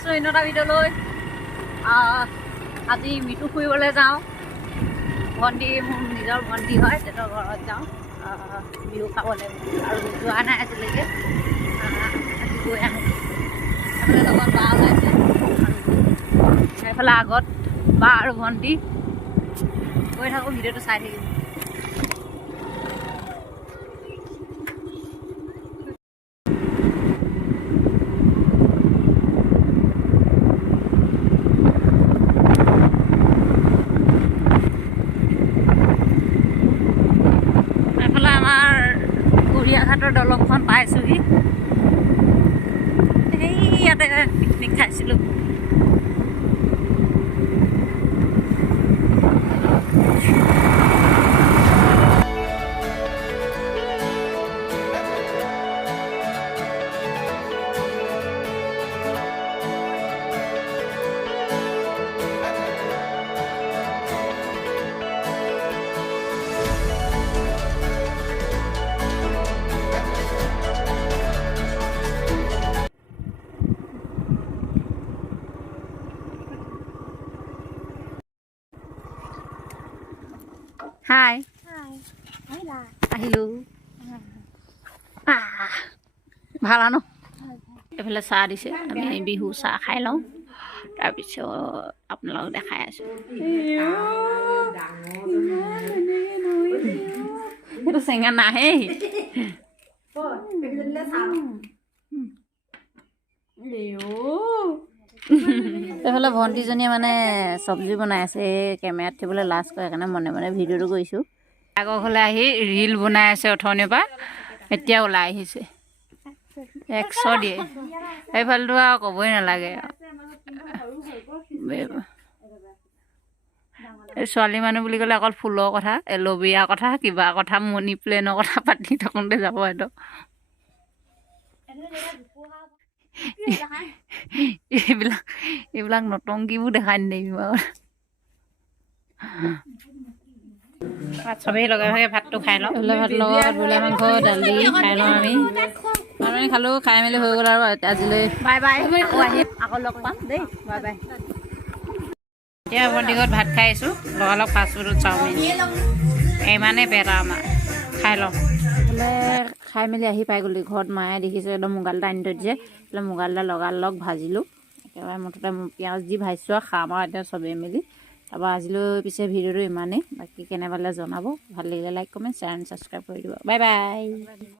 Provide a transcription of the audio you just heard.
আছোঁ অন্য এটা ভিডিঅ'লৈ। আজি মিঠু ফুৰিবলৈ যাওঁ। ভণ্টি মোৰ নিজৰ ভণ্টি হয়, তেখেতৰ ঘৰত যাওঁ বিহু খাবলৈ আৰু যোৱা নাই আজিলৈকে। আজি গৈ আহোঁ। এইফালে লগত বা ওলাইছে আৰু সেইফালে আগত বা আৰু ভণ্টি গৈ থাকোঁ, ভিডিঅ'টো চাই থাকিম। ঘাটৰ দলংখন পাইছোঁহি। সেই ইয়াতে পিকনিক খাইছিলোঁ। হাই আহিলোঁ। ভাল ন? এইফালে চাহ দিছে, আমি বিহু চাহ খাই লওঁ, তাৰপিছত আপোনালোকক দেখাই আছোঁ। সেইটো চেঙা নাহে। এইফালে ভণ্টিজনীয়ে মানে চব্জি বনাই আছে, কেমেৰাত থবলৈ লাজ কৰে, সেইকাৰণে মনে মনে ভিডিঅ'টো কৰিছোঁ। আগৰ ঘৰলৈ আহি ৰীল বনাই আছে অথনিৰ পৰা, এতিয়া ওলাই আহিছে 100 দিয়ে। এইফালেতো আৰু ক'বই নালাগে। ছোৱালী মানুহ বুলি ক'লে অকল ফুলৰ কথা, এল'ভেৰাৰ কথা, কিবা কথা, মনি প্লেনৰ কথা পাতি থাকোঁতে যাব। এইটো এইবিলাক নটংকিবোৰ দেখাই নিদিবি বাৰু। চবেই লগে ভাগে ভাতটো খাই লওঁ। ভাত লগত ব্ৰইলাৰ মাংস, দালি খাই লওঁ আমি। আমি খালোঁ, খাই মেলি হৈ গ'ল আৰু আজিলৈ বাই বাই। আকৌ আহিম, আকৌ লগ পাম দেই, বাই বাই। এতিয়া ভণ্টি ঘৰত ভাত খাই আহিছোঁ, লগালগ ফাষ্টফুডত চাওমিন, ইমানেই পেট আৰু আমাৰ। খাই লওঁ। এইফালে খাই মেলি আহি পাই গ'লো ঘৰত। মায়ে দেখিছে একদম মুগাল এটা আনি থৈ দিছে, এইফালে মুগাল এটা লগালগ ভাজিলোঁ। একেবাৰে মুঠতে পিঁয়াজ দি ভাজিছোঁ আৰু খাম আৰু এতিয়া চবেই মিলি। তাৰপৰা আজিলৈ পিছে ভিডিঅ'টো ইমানেই। বাকী কেনে পালে জনাব। ভাল লাগিলে like, comment, share and subscribe কৰি দিব। Bye bye.